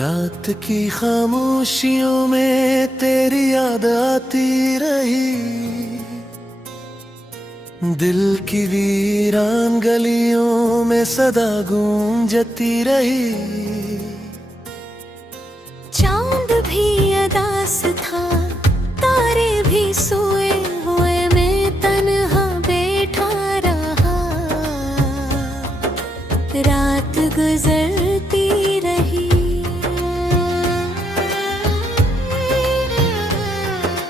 रात की खामोशियों में तेरी याद आती रही, दिल की वीरान गलियों में सदा गूंजती रही। चांद भी अदास था, तारे भी सोए हुए, मैं तन्हा बैठा रहा। रात गुजरती रही,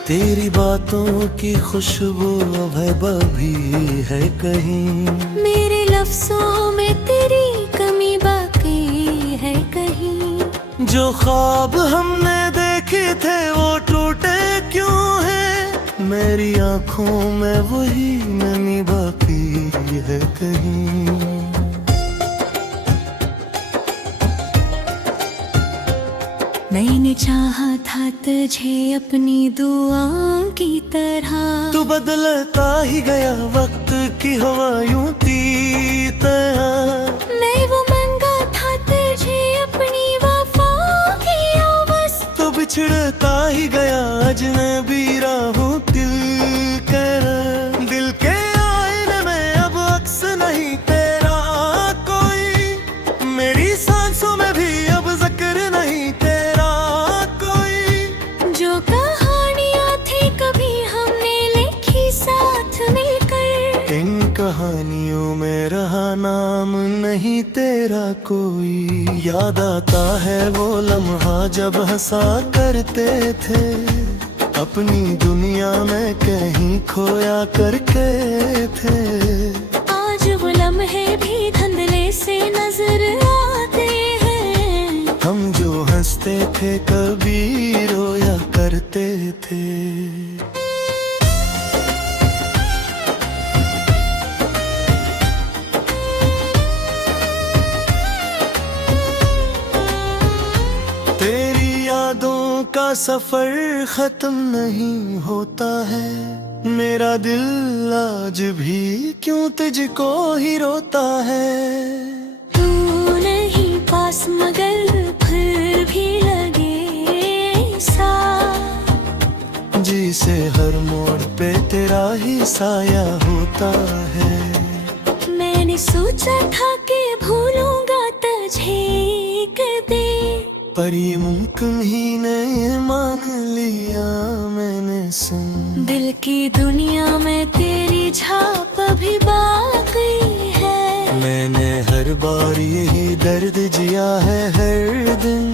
तेरी बातों की खुशबू अब भी है कहीं, मेरे लफ्जों में तेरी कमी बाकी है कहीं। जो ख्वाब हमने देखे थे वो टूटे क्यों है, मेरी आंखों में वही नमी बाकी है कहीं। मैंने चाहा था तुझे अपनी दुआओं की तरह, तू बदलता ही गया वक्त की हवा यूं थी तरह। मैं वो मंगा था तुझे अपनी वफाओं की आवाज़, तो बिछड़ता ही गया अजनबी राहों दिल कर। दिल के आईने में अब अक्स नहीं तेरा कोई, मेरी सांसों में भी अब जिक्र नहीं तेरा कोई। जो कहानियाँ थी कभी हमने लिखी साथ मिलकर, इन कहानियों में रहा नाम नहीं तेरा कोई। याद आता है वो लम्हा जब हंसा करते थे, अपनी दुनिया में कहीं खोया करके थे। आज वो लम्हे भी धुंधले से नजर आते हैं, हम जो हंसते थे कभी रोया करते थे। तेरी यादों का सफर खत्म नहीं होता है, मेरा दिल आज भी क्यों तुझको ही रोता है। तू नहीं पास मगर फिर भी लगे साथ, जी से हर मोड़ पे तेरा ही साया होता है। मैंने सोचा था कि भूलूंगा तुझे एक दिन, पर ये मुमकिन ही नहीं मान लिया मैंने सुन। दिल की दुनिया में तेरी छाप अभी बाकी है, मैंने हर बार यही दर्द जिया है हर दिन।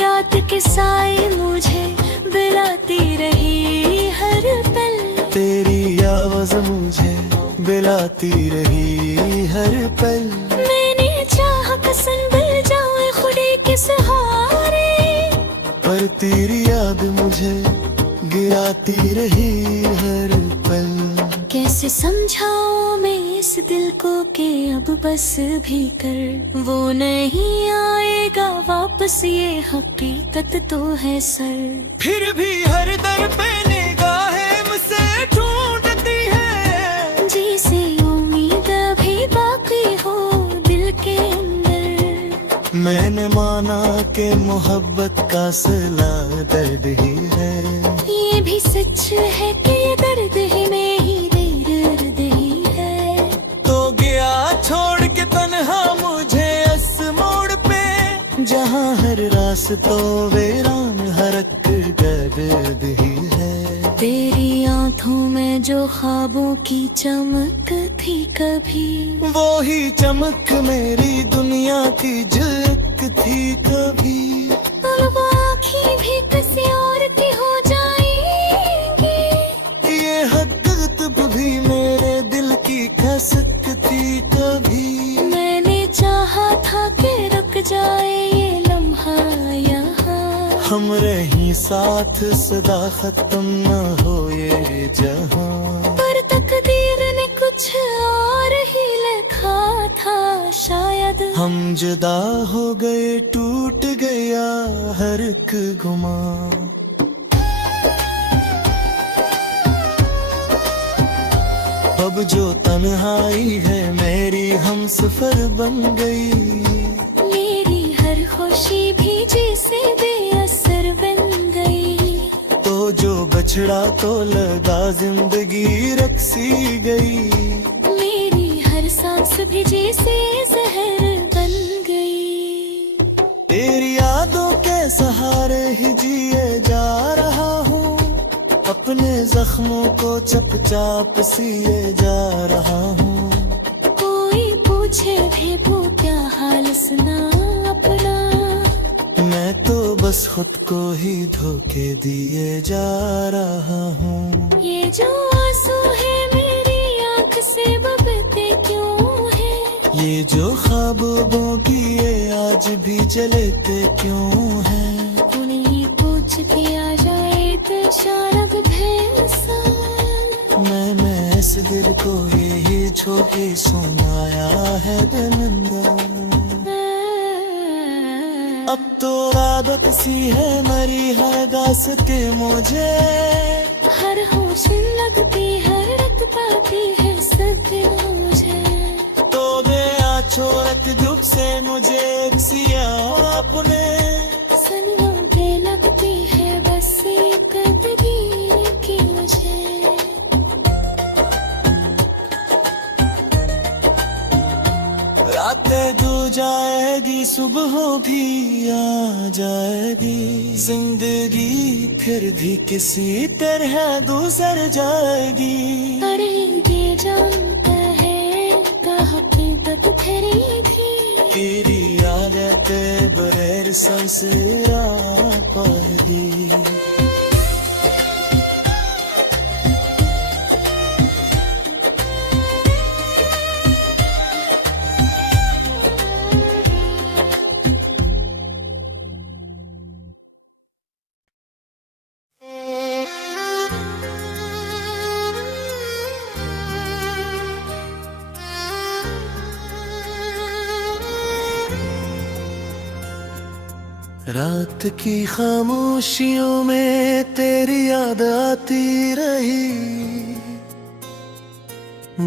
रात के साए मुझे बुलाती रही हर पल, तेरी आवाज़ मुझे बुलाती रही हर पल। मैंने चाहा कसम बन जाए खुदे के सहारे, पर तेरी याद मुझे गिराती रही हर पल। कैसे समझाऊं मैं इस दिल को कि अब बस भी कर, वो नहीं आएगा वापस ये हकीकत तो है सर। फिर भी हर दर पे निगाहें मुझसे ढूंढती है, जैसे उम्मीद भी बाकी हो दिल के अंदर। मैंने माना कि मोहब्बत का सिला दर्द ही है, ये भी सच है कि ये दर्द ही में ही दर्द ही है। तो गया छोड़ के तन्हा मुझे इस मोड़ पे, जहाँ हर रास्तों वीरान हर एक दर्द ही है। तेरी आंखों में जो ख्वाबों की चमक थी कभी, वो ही चमक मेरी दुनिया की झलक थी कभी। अब वो आँखें भी किसी और की हो जाएंगी, ये हकीकत भी मेरे दिल की खसक थी कभी। मैंने चाहा था कि रुक जाए ये लम्हा यहाँ, हम रही साथ सदा खत्म न हो ये जहां। पर तकदीर ने कुछ और ही लिखा था शायद। हम जुदा हो गए टूट गया हर एक गुमा, अब जो तन्हाई है मेरी हम सफर बन गई। मेरी हर खुशी खुशी भी जैसे बेअसर बन गई। तो जो बछड़ा तो लगा जिंदगी रक्सी गई। मेरी हर सांस भी जैसे जहर बन गई। तेरी यादों के सहारे ही जिए जा रहा हूँ, अपने जख्मों को चुपचाप सिए जा रहा हूँ। कोई पूछे भी वो क्या हाल सुना अपना, मैं तो बस खुद को ही धोखे दिए जा रहा हूँ। ये जो आंसू है मेरी आंख से बहते क्यों है, ये जो ख्वाबों की ये आज भी जलते क्यों है। उन्हें पूछ दिया जाए तो शारब भैंसा। मैं इस दिल को यही छोटे सुनाया है बेनंदा। अब तो आदत सी है मरी है दास्ते मुझे, हर होश लगती है रत पाती है सत्य मुझे। तो गया छोड़क धूप से मुझे सिया अपने, सनोटे लगती है बस एक तकदीर की मुझे। रातें दो जाएगी सुबह भी आ जाएगी, जिंदगी फिर भी किसी तरह गुजर जाएगी। अरे ये जानता है कहाँ हकीकत खरी थी, तेरी आदतें बगैर संसरा पाएगी। रात की खामोशियों में तेरी याद आती रही,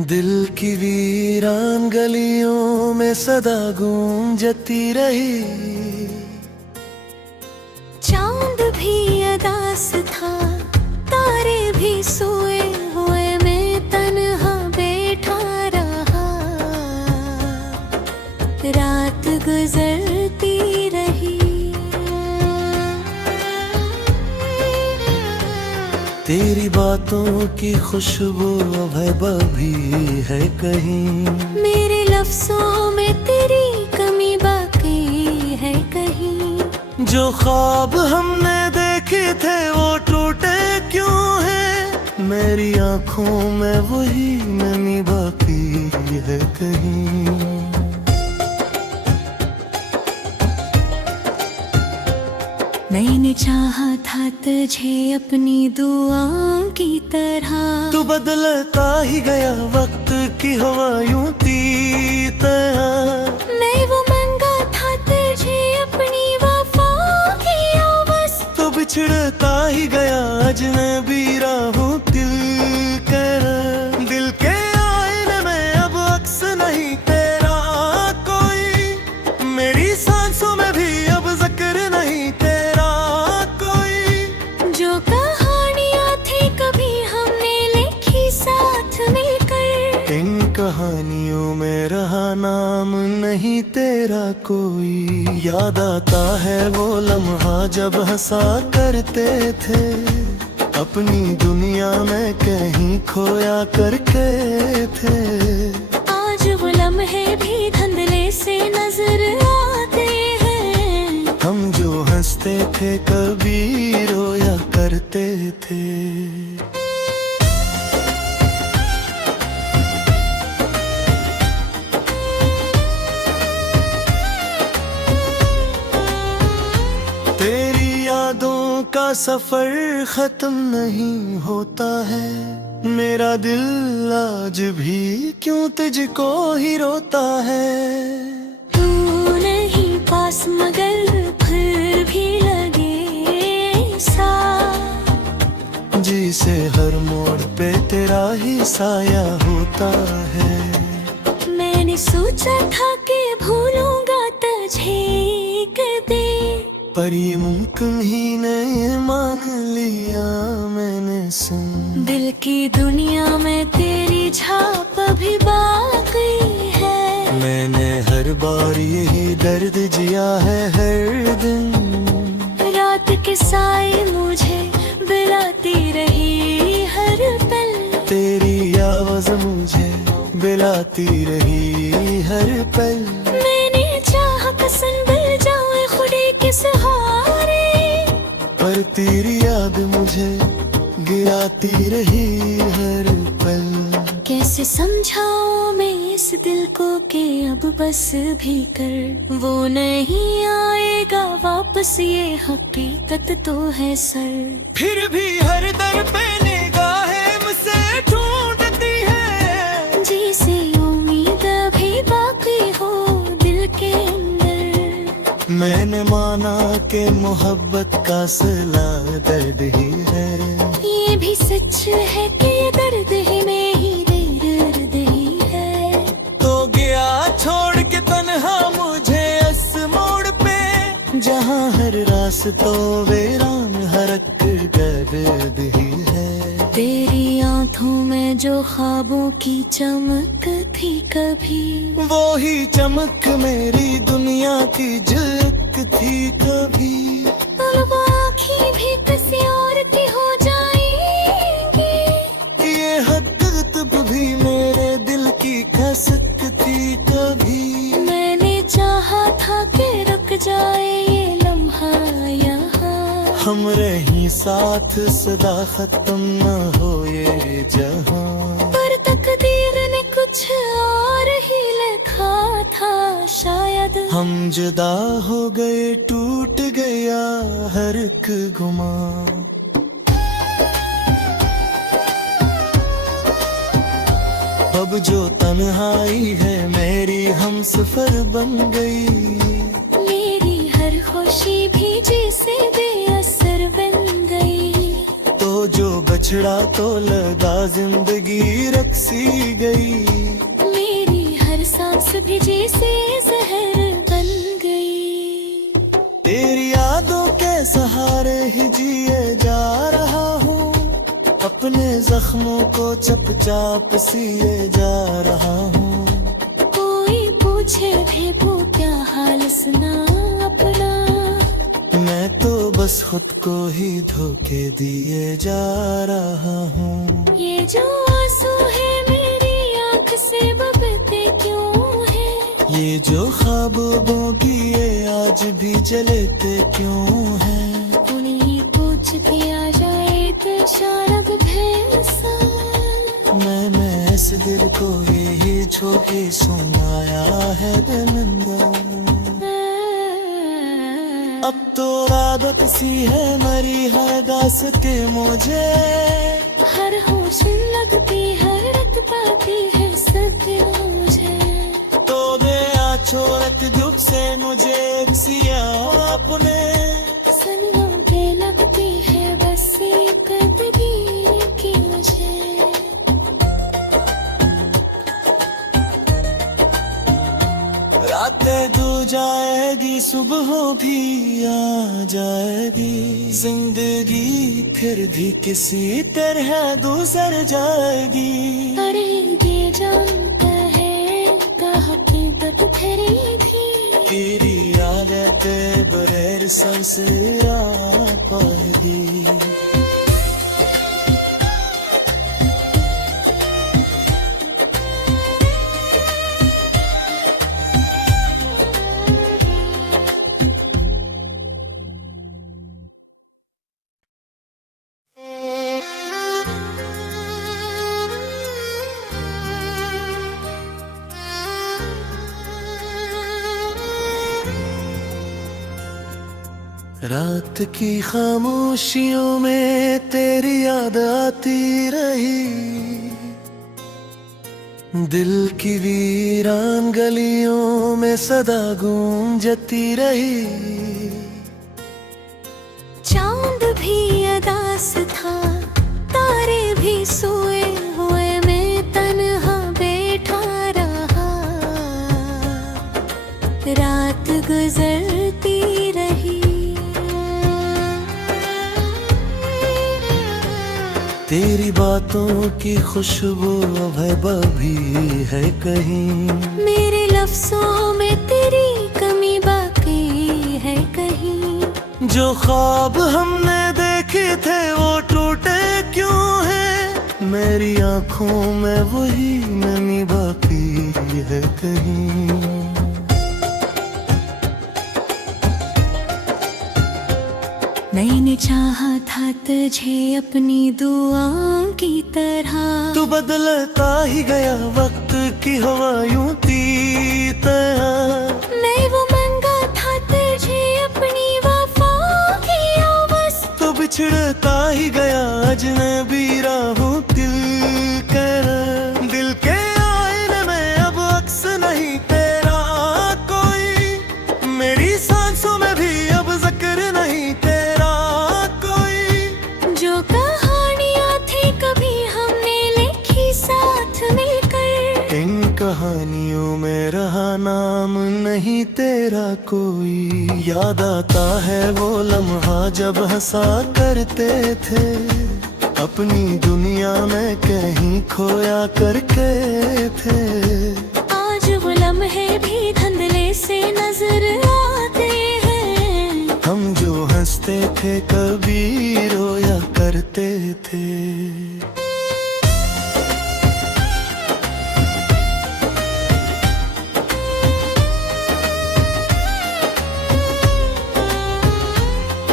दिल की वीरान गलियों में सदा गूंजती रही। चांद भी अदास था तारे भी सोए हुए, मैं तन्हा बैठा रहा। रात गुजरती रही, तेरी बातों की खुशबू अब भी है कहीं, मेरे लफ्जों में तेरी कमी बाकी है कहीं। जो ख्वाब हमने देखे थे वो टूटे क्यों है, मेरी आंखों में वही नमी बाकी है कहीं। मैंने चाहा था तुझे अपनी दुआओं की तरह, तू बदलता ही गया वक्त की हवा यूं थी तरह। मैं वो मंगा था तुझे अपनी वफाओं की आवाज़, तो बिछड़ता ही गया अजनबी राहों दिल कर। दिल के आईने में अब अक्स नहीं तेरा कोई, मेरी सांसों में भी अब जिक्र नहीं तेरा कोई। जो कहानियाँ थी कभी हमने लिखी साथ मिलकर, इन कहानियों में रहा नाम नहीं तेरा कोई। याद आता है वो लम्हा जब हंसा करते थे, अपनी दुनिया में कहीं खोया करके थे। आज वो लम्हे भी धुंधले से नजर आते हैं, हम जो हंसते थे कभी रोया करते थे। तेरी यादों का सफर खत्म नहीं होता है, मेरा दिल आज भी क्यों तुझको ही रोता है। तू नहीं पास मगर फिर भी लगे सा, जी से हर मोड़ पे तेरा ही साया होता है। मैंने सोचा था कि भूलूंगा तुझे कभी, पर ये मुमकिन ही नहीं मान लिया मैंने सुन। दिल की दुनिया में तेरी छाप अभी बाकी है। मैंने हर बार यही दर्द जिया है हर दिन। रात के साए मुझे बिलाती रही हर पल। तेरी आवाज़ मुझे बिलाती रही हर पल। मैंने चाहा पसंद बन जाऊं खुदी के सहारे, पर तेरी याद मुझे गिराती रही हर पल। कैसे समझाऊं मैं इस दिल को कि अब बस भी कर, वो नहीं आएगा वापस ये हकीकत तो है सर। फिर भी हर दर पे निगाहें मुझसे ढूंढती है, जिसे उम्मीद भी बाकी हो दिल के अंदर। मैंने माना कि मोहब्बत का सिला दर्द ही है। ये भी सच है कि ये दर्द ही में ही दर्द ही है। तो गया छोड़ के तन्हा मुझे इस मोड़ पे, जहाँ हर रास्तों वीरान हरक गर्द ही है। तेरी आंखों में जो ख्वाबों की चमक थी कभी, वो ही चमक मेरी दुनिया की झलक थी कभी। अब आँखें भी किसी और की हो जाएंगी, ये हकीकत भी मेरे दिल की खसक थी कभी। मैंने चाहा था कि रुक जाए ये लम्हा यहाँ, हम रही साथ सदा खत्म न हो ये जहां। पर तकदीर ने कुछ और ही लिखा था शायद। हम जुदा हो गए टूट गया हर एक गुमा। अब जो तन्हाई है मेरी हम सफर बन गई। मेरी हर खुशी भी जैसे बेअसर बन गई। तो जो बछड़ा तो लगा जिंदगी रक्सी गई। मेरी हर सांस भी जैसे जहर बन गई। तेरी यादों के सहारे ही जिए जा रहा हूँ, अपने जख्मों को चपचाप सिए जा रहा हूँ। कोई पूछे भी वो क्या हाल सुना अपना, मैं तो बस खुद को ही धोखे दिए जा रहा हूँ। ये जो आंसू है मेरी आंख से बबते क्यों है, ये जो ख्वाबों की ये आज भी जलते क्यों है। उन्हें पूछ दिया जाए तो शारब भैंसा, मैंने इस दिल को यही छोके सुनाया है दरिंदा। अब तो आदत सी है मरी है दास्ते मुझे, हर होश लगती है रत पाती है सत्य मुझे। तो दे छोरत दुख से मुझे सिया अपने, सनों पे लगती है बस एक तकदीर की मुझे। रातें दो जाएगी सुबह भी आ जाएगी, जिंदगी फिर भी किसी तरह गुजर जाएगी। अरे ये जानता है का हकीकत खरी थी, तेरी आदतें बगैर सर से आ पाएगी। रात की खामोशियों में तेरी याद आती रही, दिल की वीरान गलियों में सदा गूंजती रही। चांद भी अदास था, तारे भी सोए हुए, मैं तन्हा बैठा रहा। रात गुजरती रही, तेरी बातों की खुशबू अब है भी है कहीं। मेरे लफ्जों में तेरी कमी बाकी है कहीं। जो ख्वाब हमने देखे थे वो टूटे क्यों हैं? मेरी आंखों में वही नमी बाकी है कहीं। मैंने चाहा था तुझे अपनी दुआओं की तरह। तू बदलता ही गया वक्त की हवा यूं तरह। मैं वो मांगा था तुझे अपनी वफाओं की आवाज़। तो बिछड़ता ही गया अजनबी राहों दिल कर। दिल के आईने में अब अक्स नहीं तेरा कोई। मेरी सांसों में भी अब जिक्र नहीं तेरा कोई। जो कहानियाँ थी कभी हमने लिखी साथ मिलकर। इन कहानियों में रहा नाम नहीं तेरा कोई। याद आता है वो लम्हा जब हंसा करते थे। अपनी दुनिया में कहीं खोया करके थे। आज वो लम्हे भी धुंधले से नजर आते हैं। हम जो हंसते थे कभी रोया करते थे।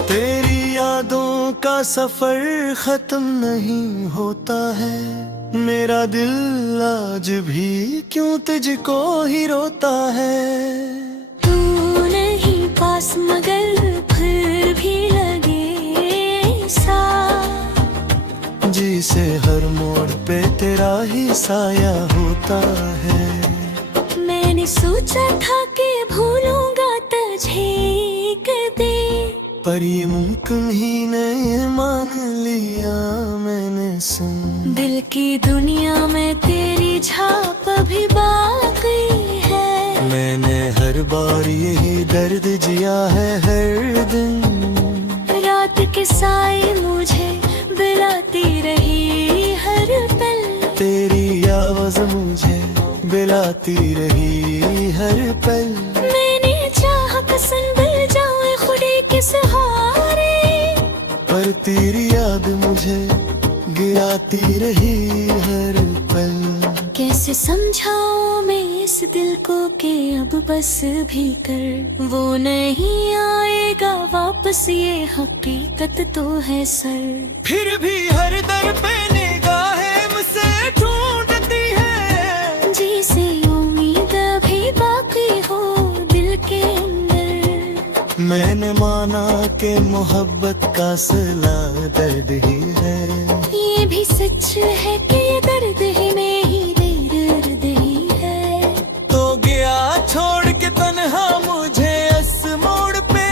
तेरी यादों का सफर खत्म नहीं होता है। मेरा दिल आज भी क्यों तुझको ही रोता है। तू नहीं पास मगर फिर भी लगे साथ। जी से हर मोड़ पे तेरा ही साया होता है। मैंने सोचा था कि भूलूंगा तुझे कदे। पर ये मुमकिन ही नहीं मान लिया मैंने सुन। दिल की दुनिया में तेरी छाप अभी बाकी है। मैंने हर बार यही दर्द जिया है हर दिन। रात के साए मुझे बुलाती रही हर पल। तेरी आवाज मुझे बुलाती रही हर पल। मैंने चाहा पसंद बन जाऊं खुदी के सहारे। पर तेरी याद मुझे गिराती रही हर पल। कैसे समझाऊं मैं इस दिल को कि अब बस भी कर। वो नहीं आएगा वापस ये हकीकत तो है सर। फिर भी हर दर पे निगाहें मुझसे ढूंढती है। जी से उम्मीद भी बाकी हो दिल के अंदर। मैंने माना कि मोहब्बत का सिला दर्द ही है। ये भी सच है कि ये दर्द ही में ही दर्द ही है। तो गया छोड़ के तन्हा मुझे इस मोड़ पे।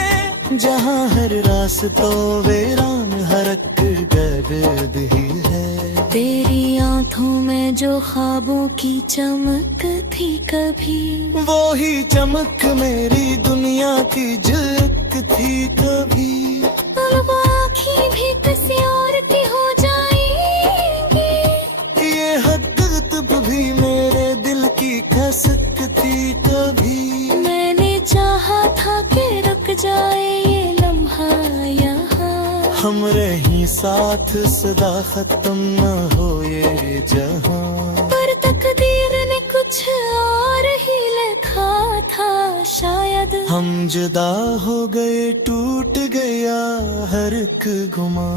जहाँ हर रास्तों वीरान हरक गर्द ही है। तेरी आंखों में जो ख्वाबों की चमक थी कभी। वो ही चमक मेरी दुनिया की झलक थी कभी। अब वो आँखें भी किसी और की हो जाएंगी। ये हकीकत भी मेरे दिल की खसक थी कभी। मैंने चाहा था कि रुक जाए ये लम्हा यहाँ। हमरे ही साथ सदा खत्म न हो ये जहां। पर तकदीर ने कुछ और ही लिखा था शायद। हम जुदा हो गए टूट गया हर एक गुमा।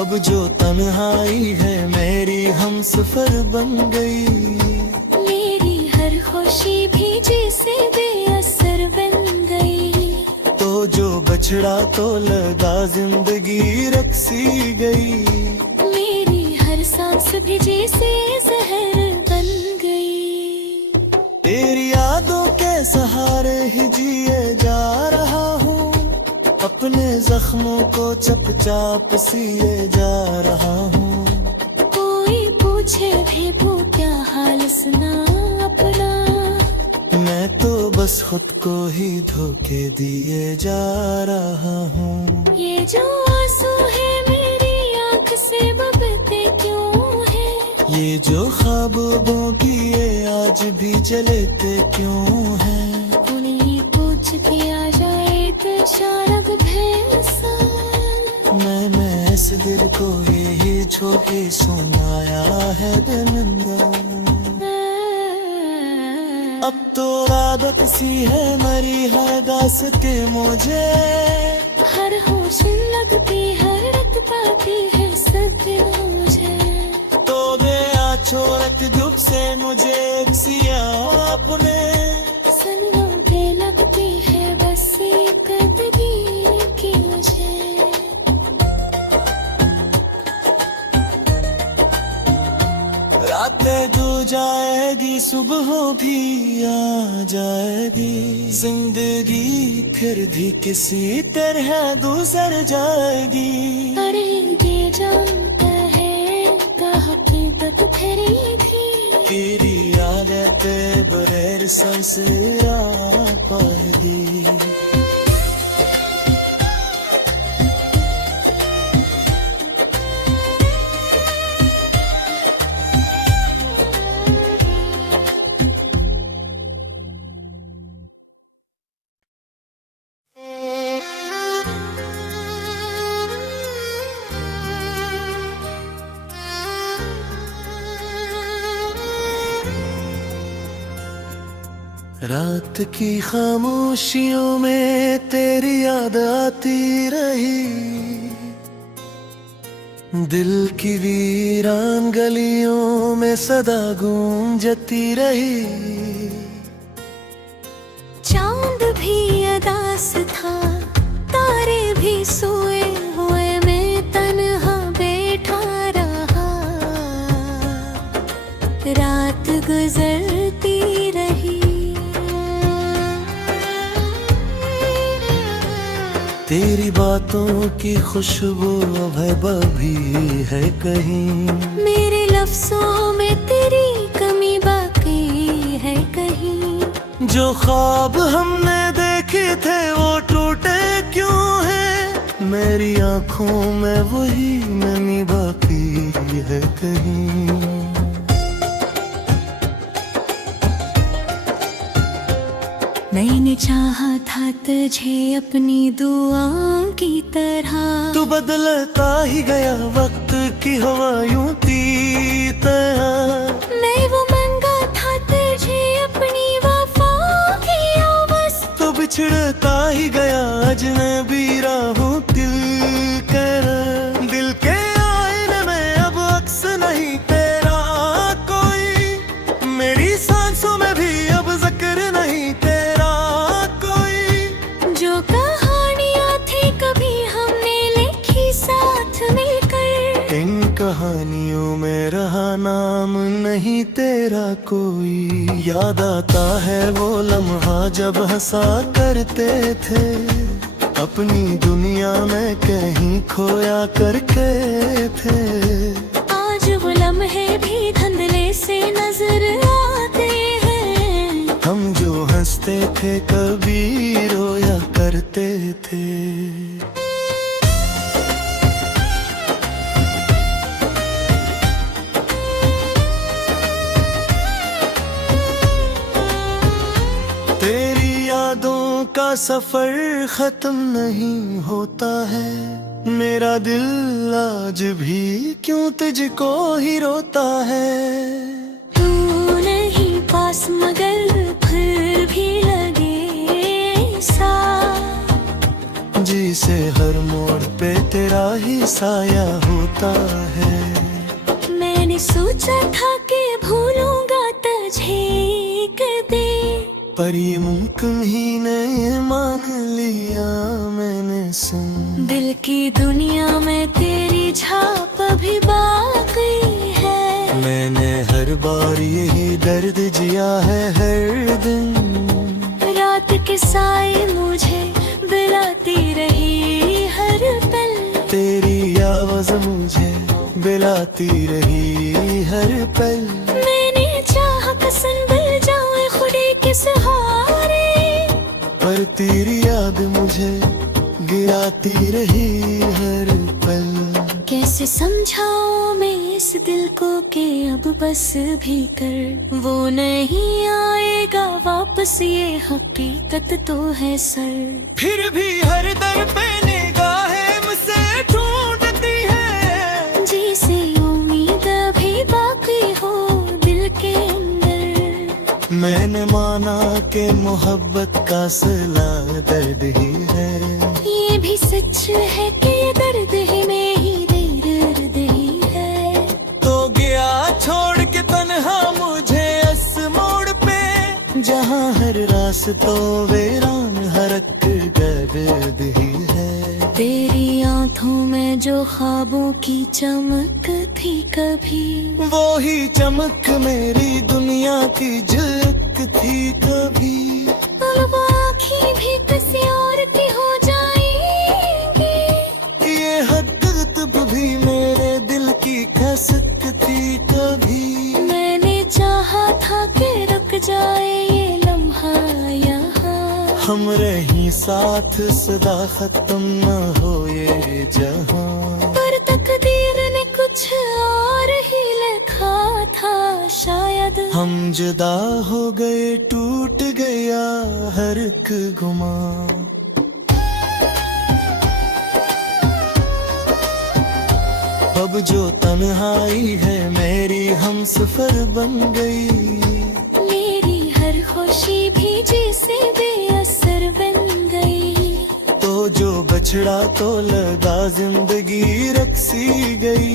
अब जो तन्हाई है मेरी हम सफर बन गई। मेरी हर खुशी भी जैसे बेअसर बन गई। तो जो बछड़ा तो लगा जिंदगी रक्सी गई। मेरी हर सांस भी जैसे जहर बन गई। तेरी यादों के सहारे ही जिए जा रहा हूँ। अपने जख्मों को चपचाप सिए जा रहा हूँ। कोई पूछे भी वो क्या हाल सुना अपना। मैं तो बस खुद को ही धोखे दिए जा रहा हूँ। ये जो आंसू है मेरी आँख से बहते क्यों है, ये जो ख्वाबों की ये आज भी जलते क्यों है। उन्हें पूछ किया जाए तो शारद भैंसा, मैंने इस दिल को यही छोके सुनाया है दरिंदा। अब तो आदत सी है मरी है दास्ते मुझे, हर होश लगती है रत पाती है सत्य मुझे। तो दे आ छोड़त धूप से मुझे सिया अपने, सनों पे लगती है बस एक तकदीर की मुझे। रातें दो जाएगी सुबह भी आ जाएगी, जिंदगी फिर भी किसी तरह गुजर जाएगी। अरे ये जानता है का हकीकत खरी थी, तेरी आदतें बगैर सांस आ पाएगी। रात की खामोशियों में तेरी याद आती रही, दिल की वीरान गलियों में सदा गूंजती रही। चांद भी अदास था तारे भी सोए हुए, मैं तन्हा बैठा रहा, रात गुजरती रही। तेरी बातों की खुशबू अब भी है कहीं, मेरे लफ्जों में तेरी कमी बाकी है कहीं। जो ख्वाब हमने देखे थे वो टूटे क्यों है, मेरी आंखों में वही नमी बाकी है कहीं। मैंने चाहा था तुझे अपनी दुआओं की तरह, तू बदलता ही गया वक्त की हवा यूं थी तरह। मैं वो मंगा था तुझे अपनी वफाओं की आवाज़, तो बिछड़ता ही गया अजनबी राहों दिल कर। दिल के आईने में अब अक्स नहीं तेरा कोई, मेरी सांसों में भी अब जिक्र नहीं तेरा कोई। जो कहानियाँ थी कभी हमने लिखी साथ मिलकर, इन कहानियों में रहा नाम नहीं तेरा कोई। याद आता है वो लम्हा जब हंसा करते थे, अपनी दुनिया में कहीं खोया करके थे। आज वो लम्हे भी धुंधले से नजर आते हैं, हम जो हंसते थे कभी रोया करते थे। तेरी यादों का सफर खत्म नहीं होता है, मेरा दिल आज भी क्यों तुझको ही रोता है। तू नहीं पास मगर फिर भी लगे साथ, जिसे हर मोड़ पे तेरा ही साया होता है। मैंने सोचा था कि भूलूंगा तुझे कदे, पर ये मुमकिन ही नहीं मान लिया मैंने सुन। दिल की दुनिया में तेरी छाप अभी बाकी है, मैंने हर बार यही दर्द जिया है हर दिन। रात के साए मुझे बुलाती रही हर पल, तेरी आवाज मुझे बुलाती रही हर पल। मैंने चाहा कसम बन जाए खुदा के सहारे, पर तेरी याद मुझे गिराती रही हर पल। कैसे समझाऊं मैं इस दिल को कि अब बस भी कर, वो नहीं आएगा वापस, ये हकीकत तो है सर। फिर भी हर दर पे निगाहें मुझसे ढूंढती है, जिसे उम्मीद भी बाकी हो दिल के अंदर। मैंने माना कि मोहब्बत का सिला दर्द ही है। ये भी सच है कि ये दर्द ही में ही दर्द ही है। तो गया छोड़ के तन्हा मुझे इस मोड़ पे, जहाँ हर रास्तों वीरान हरक गर्द ही है। तेरी आंखों में जो ख्वाबों की चमक थी कभी, वो ही चमक मेरी दुनिया की झलक थी कभी। और वो आँखें भी किसी और की हो जाएंगी, ये हकीकत भी मेरे दिल की खसक थी कभी। मैंने चाहा था कि रुक जाए ये लम्हा यहाँ, हम रही साथ सदा खत्म न हो ये जहां। पर तकदीर ने कुछ और ही लिखा था शायद। हम जुदा हो गए, टूट गया हर एक गुमा। अब जो तन्हाई है मेरी हम सफर बन गई। मेरी हर खुशी भी जैसे बेअसर बन गई। तो जो बछड़ा तो लगा जिंदगी रक्सी गई।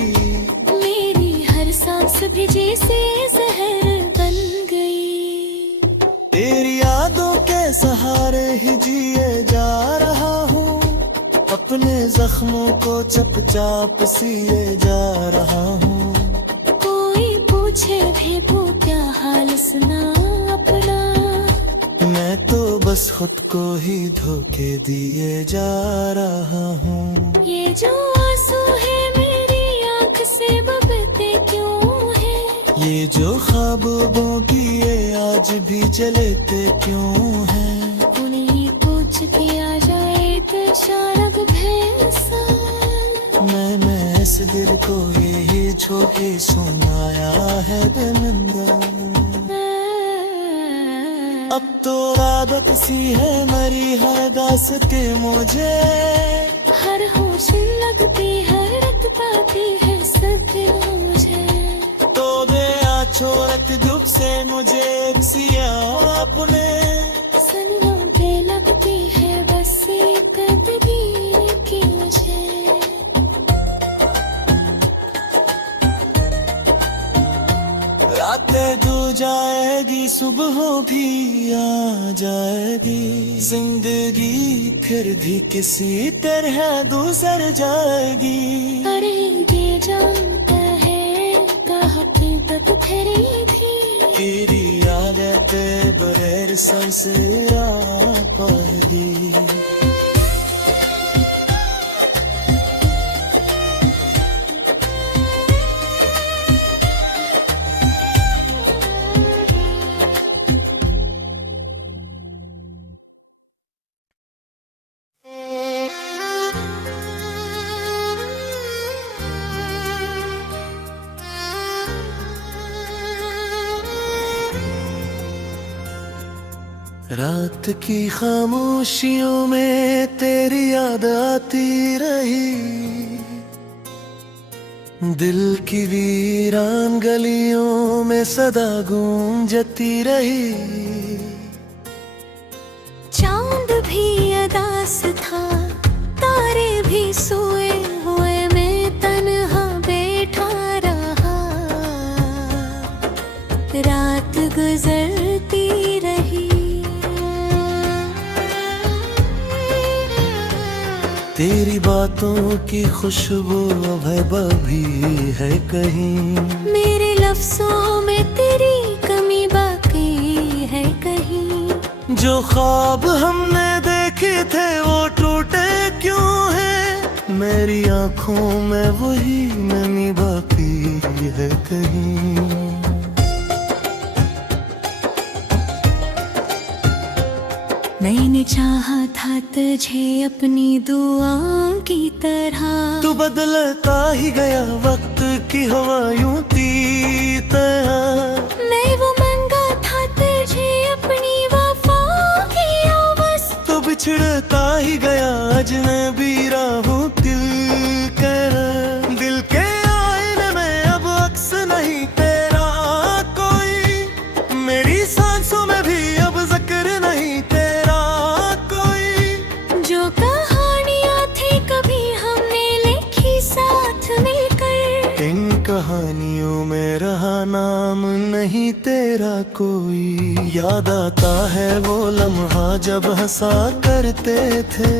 मेरी हर सांस भी जैसे जहर बन गई। तेरी यादों के सहारे ही जिए जा रहा हूँ, अपने जख्मों को चुपचाप सिए जा रहा हूँ। कोई पूछे भी तो क्या हाल सुना अपना, मैं तो बस खुद को ही धोखे दिए जा रहा हूँ। ये जो आंसू है मेरी आँख से बबते क्यों है, ये जो ख्वाबों की ये आज भी जलते क्यों है। उन्हें पूछ दिया जाए तो शारग भैंसा, मैंने इस दिल को यही छोके सुनाया है बेनिंदा। अब तो आदत सी है मरी हर दास्ते मुझे, हर होश लगती है रत पाती है सब मुझे। तो दे छोरत धूप से मुझे सिया अपने, सनों पे लगती है बस एक तकदीर की मुझे। रातें दो जाएगी सुबह भी आ जाएगी, जिंदगी फिर भी किसी तरह गुजर जाएगी। अरे ये जानता है का हकीकत तेरी थी, तेरी आदतें बगैर सर से आ पाएगी। रात की खामोशियों में तेरी याद आती रही, दिल की वीरान गलियों में सदा गूंजती रही। चांद भी अदास था, तारे भी सोए हुए, मैं तन्हा बैठा रहा। रात गुजरती रही, तेरी बातों की खुशबू अब भी है कहीं, मेरे लफ्जों में तेरी कमी बाकी है कहीं। जो ख्वाब हमने देखे थे वो टूटे क्यों है, मेरी आंखों में वही नमी बाकी है कहीं। मैंने चाहा था तुझे अपनी दुआओं की तरह, तू बदलता ही गया वक्त की हवा यूं थी तरह। मैं वो मंगा था तुझे अपनी वफाओं की आवाज़, तो बिछड़ता ही गया अजनबी राहों दिल कर। दिल के आईने में अब अक्स नहीं तेरा कोई, मेरी सांसों में भी अब जिक्र नहीं तेरा कोई। जो कहानियाँ थी कभी हमने लिखी साथ मिलकर, इन कहानियों में रहा नाम नहीं तेरा कोई। याद आता है वो लम्हा जब हंसा करते थे,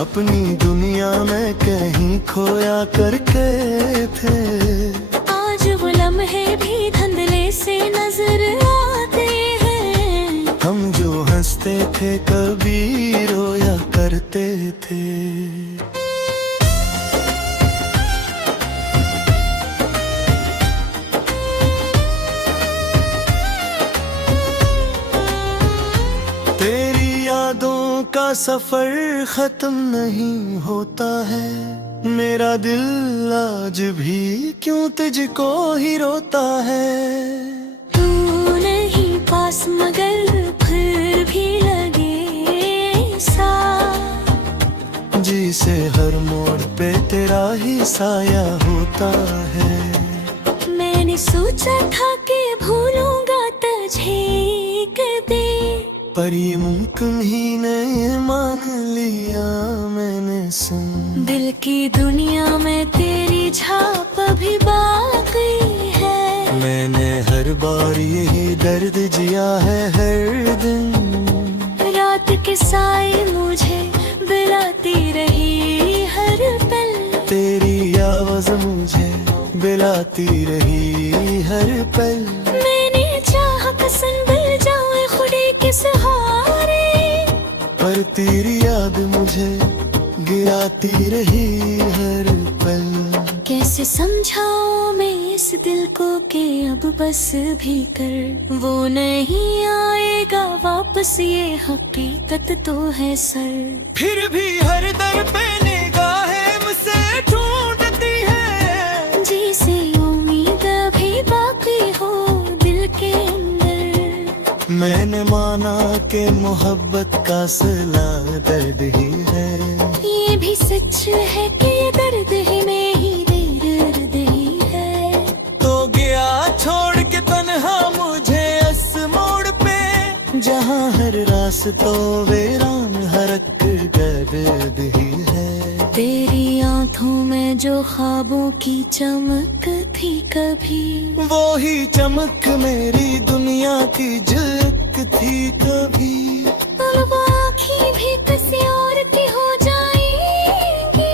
अपनी दुनिया में कहीं खोया करके थे। आज वो लम्हे भी धुंधले से नजर आते हैं, हम जो हंसते थे कभी रोया करते थे। तेरी यादों का सफर खत्म नहीं होता है, मेरा दिल आज भी क्यों तुझको ही रोता है। तू नहीं पास मगर फिर भी लगे साथ, जी से हर मोड़ पे तेरा ही साया होता है। मैंने सोचा था कि भूलूंगा तुझे कभी, पर ये मुमकिन ही नहीं मान लिया मैंने सुन। दिल की दुनिया में तेरी छाप अभी बाकी है, मैंने हर बार यही दर्द जिया है हर दिन। रात के साए मुझे बुलाती रही हर पल, तेरी आवाज मुझे बुलाती रही हर पल। मैंने चाहा पसंद बन जाए खुदे के सहारे, पर तेरी याद मुझे गिराती रही हर पल। कैसे समझाऊं मैं इस दिल को कि अब बस भी कर, वो नहीं आएगा वापस ये हकीकत तो है सर। फिर भी हर दर पे निगाहें मुझसे ढूंढती है, जिसे उम्मीद भी बाकी हो दिल के अंदर। मैंने माना कि मोहब्बत का सिला दर्द ही है, ये भी सच है कि ये दर्द ही में ही दर्द ही है। तो गया छोड़ के तन्हा मुझे इस मोड़ पे, जहाँ हर रास्तों वीरान हर एक गर्द ही है। तेरी आंखों में जो ख्वाबों की चमक थी कभी, वो ही चमक मेरी दुनिया की झलक थी कभी। अब वो आँखें भी किसी और की हो जाएंगी,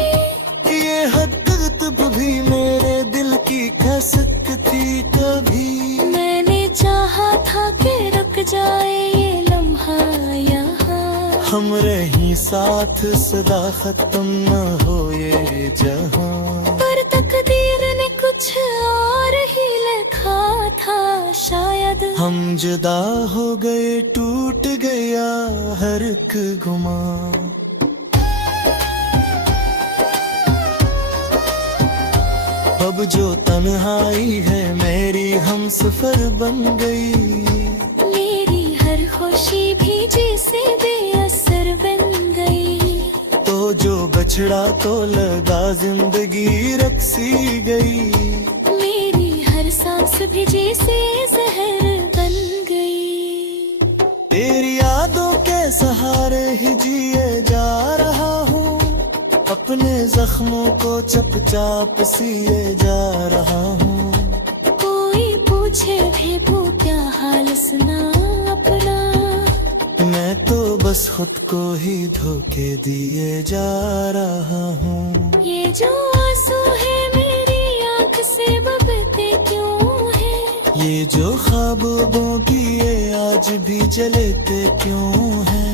ये हकीकत भी मेरे दिल की खसक थी कभी। मैंने चाहा था कि रुक जाए ये लम्हा यहाँ, हम रही साथ सदा खत्म न हो ये जहां। पर तकदीर ने कुछ और ही लिखा था शायद। हम जुदा हो गए टूट गया हर एक गुमा, अब जो तन्हाई है मेरी हम सफर बन गई। मेरी हर खुशी भी जैसे बेअसर बन गई, तो जो बछड़ा तो लगा जिंदगी रक्सी गई। मेरी हर सांस भी जैसे जहर बन गई। तेरी यादों के सहारे ही जिए जा रहा हूँ, अपने जख्मों को चुपचाप सिए जा रहा हूँ। कोई पूछे भी वो क्या हाल सुना अपना, मैं तो बस खुद को ही धोखे दिए जा रहा हूँ। ये जो आंसू है मेरी आँख से बबते क्यों है, ये जो ख्वाबों की ये आज भी जलते क्यों है।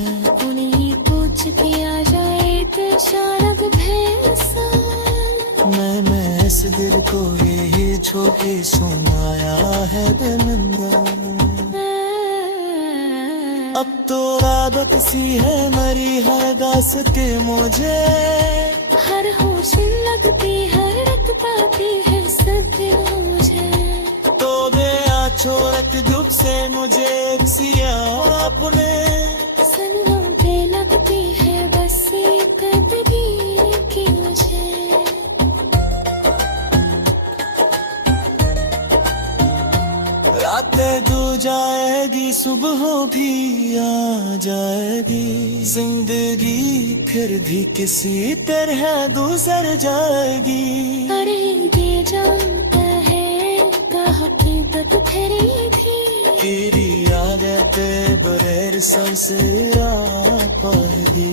उन्हीं पूछ किया जाए तो शारद भैंसा, मैं इस दिल को यही छोके सुनाया है दरिंदा। अब तो आदत सी है मरी है दास्ते मुझे, हर होश लगती है रत पाती है सत्य मुझे। तो दे छोरत धूप से मुझे सिया अपने, सनम पे लगती है बस एक तकदीर की मुझे। रातें दो जाएगी सुबह भी आ जाएगी, जिंदगी फिर भी किसी तरह गुजर जाएगी। अरे ये जानता है का हकीकत खरी थी, तेरी आदतें बगैर सबसे आ पाएगी।